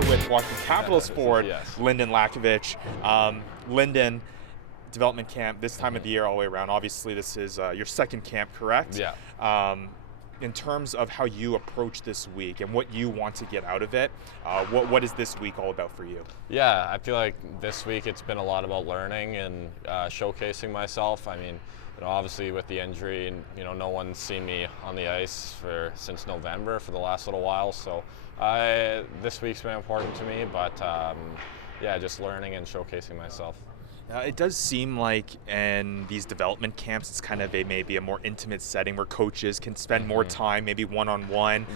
here with Washington Capitals forward, Yes. Lynden Lakovic. Lynden, development camp this time of the year all the way around. Obviously, this is your second camp, correct? Yeah. In terms of how you approach this week and what you want to get out of it, what is this week all about for you? Yeah, I feel like this week it's been a lot about learning and showcasing myself. I mean, obviously with the injury, and no one's seen me on the ice since November for the last little while. So this week's been important to me, but yeah, just learning and showcasing myself. It does seem like in these development camps, it's kind of maybe a more intimate setting where coaches can spend more time, maybe one-on-one,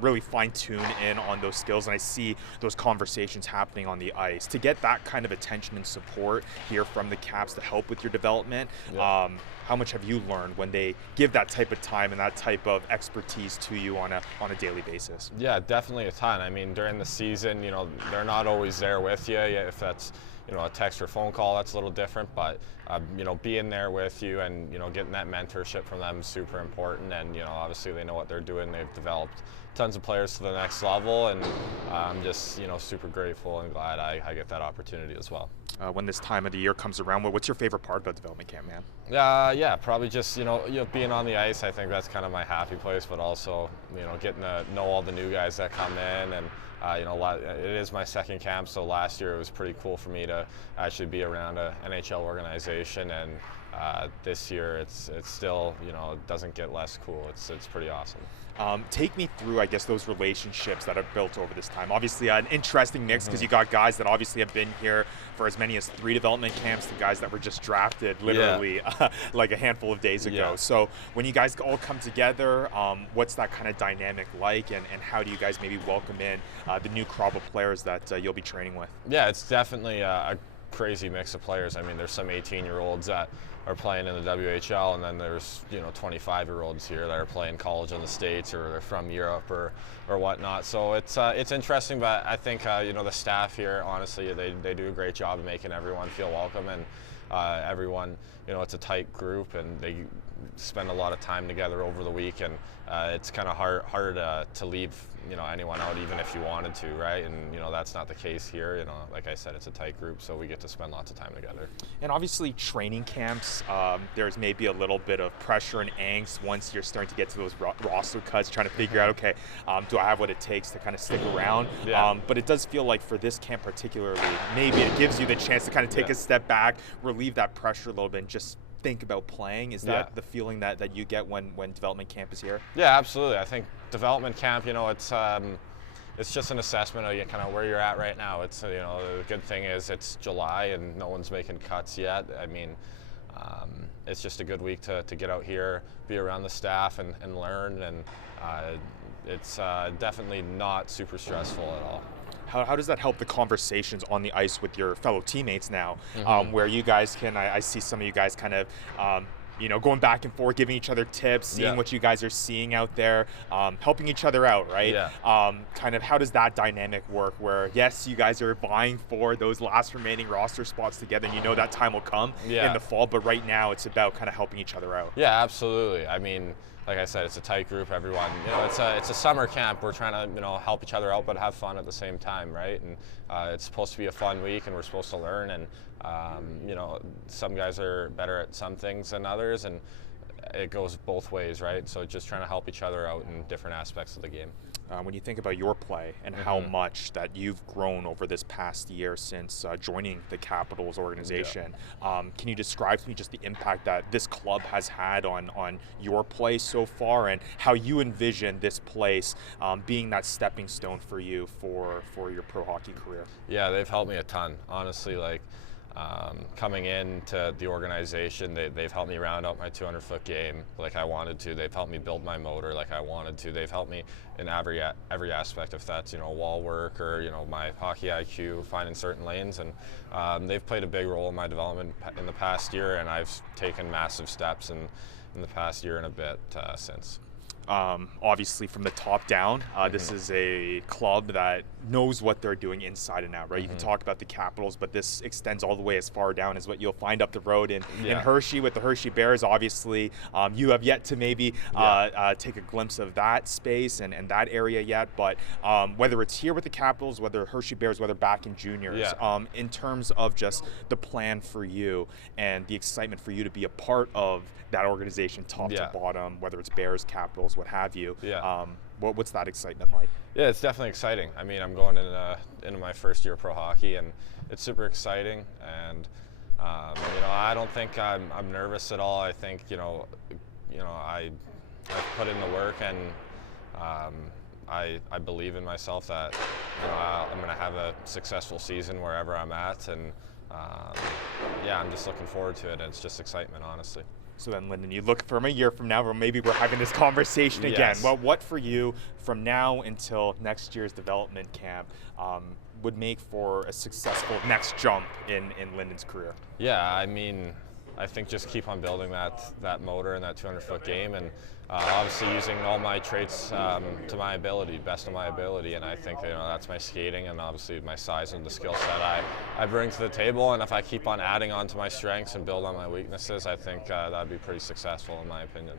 really fine-tune in on those skills. And I see those conversations happening on the ice. To get that kind of attention and support here from the Caps to help with your development, how much have you learned when they give that type of time and that type of expertise to you on a daily basis? Yeah, definitely a ton. I mean, during the season, they're not always there with you. Yeah, if that's a text or phone call, that's a little different, but being there with you and getting that mentorship from them is super important. And obviously they know what they're doing. They've developed tons of players to the next level, and I'm just super grateful and glad I get that opportunity as well. When this time of the year comes around, what's your favorite part about development camp, man? Yeah, probably just being on the ice. I think that's kind of my happy place, but also getting to know all the new guys that come in. And it is my second camp, so last year it was pretty cool for me to actually be around an NHL organization, and this year it's still it doesn't get less cool. It's pretty awesome. Take me through, I guess, those relationships that have built over this time. Obviously, an interesting mix because you got guys that obviously have been here for as many as 3 development camps to guys that were just drafted literally like a handful of days ago. Yeah. So when you guys all come together, what's that kind of dynamic like, and how do you guys maybe welcome in the new crop of players that you'll be training with? Yeah, it's definitely a crazy mix of players. I mean, there's some 18-year-olds that are playing in the WHL, and then there's 25-year-olds here that are playing college in the States, or they're from Europe or whatnot. So it's interesting, but I think the staff here, honestly, they do a great job of making everyone feel welcome, and everyone, it's a tight group, and they spend a lot of time together over the week, and it's kind of hard to leave anyone out, even if you wanted to, right? And that's not the case here. Like I said, it's a tight group, so we get to spend lots of time together. And obviously training camps, there's maybe a little bit of pressure and angst once you're starting to get to those roster cuts, trying to figure out, okay, do I have what it takes to kind of stick around? Yeah. But it does feel like for this camp particularly, maybe it gives you the chance to kind of take a step back, relieve that pressure a little bit, and just think about playing. Is that the feeling that you get when development camp is here? Yeah, absolutely. I think development camp, it's just an assessment of kind of where you're at right now. It's the good thing is it's July and no one's making cuts yet. I mean, it's just a good week to get out here, be around the staff and learn, and it's definitely not super stressful at all. How does that help the conversations on the ice with your fellow teammates now, where you guys can, I see some of you guys kind of, going back and forth, giving each other tips, seeing what you guys are seeing out there, helping each other out, right? Yeah. Kind of how does that dynamic work where, yes, you guys are vying for those last remaining roster spots together, and that time will come in the fall, but right now it's about kind of helping each other out. Yeah, absolutely. I mean, like I said, it's a tight group. Everyone, it's a summer camp. We're trying to, help each other out, but have fun at the same time, right? And it's supposed to be a fun week, and we're supposed to learn. And some guys are better at some things than others, and it goes both ways, right? So just trying to help each other out in different aspects of the game. When you think about your play and how much that you've grown over this past year since joining the Capitals organization, can you describe to me just the impact that this club has had on your play so far, and how you envision this place being that stepping stone for you for your pro hockey career? Yeah, they've helped me a ton, honestly. Coming into the organization, they've helped me round out my 200-foot game like I wanted to. They've helped me build my motor like I wanted to. They've helped me in every aspect, if that's wall work or my hockey IQ, finding certain lanes, and they've played a big role in my development in the past year, and I've taken massive steps in the past year and a bit since. obviously from the top down. This is a club that knows what they're doing inside and out, right? You can talk about the Capitals, but this extends all the way as far down as what you'll find up the road in Hershey with the Hershey Bears. Obviously, you have yet to maybe take a glimpse of that space and that area yet, but whether it's here with the Capitals, whether Hershey Bears, whether back in juniors, in terms of just the plan for you and the excitement for you to be a part of that organization top to bottom, whether it's Bears, Capitals, what have you. What's that excitement like? Yeah, it's definitely exciting. I mean, I'm going into my first year of pro hockey, and it's super exciting. And I don't think I'm nervous at all. I think I've put in the work, and I believe in myself that I'm going to have a successful season wherever I'm at, and I'm just looking forward to it. And it's just excitement, honestly. So then, Lynden, you look from a year from now, or maybe we're having this conversation again. Well, what for you from now until next year's development camp would make for a successful next jump in Lynden's career? Yeah, I mean, I think just keep on building that motor and that 200-foot game, and obviously using all my traits to my ability, best of my ability. And I think that's my skating, and obviously my size and the skill set I bring to the table. And if I keep on adding on to my strengths and build on my weaknesses, I think that'd be pretty successful in my opinion.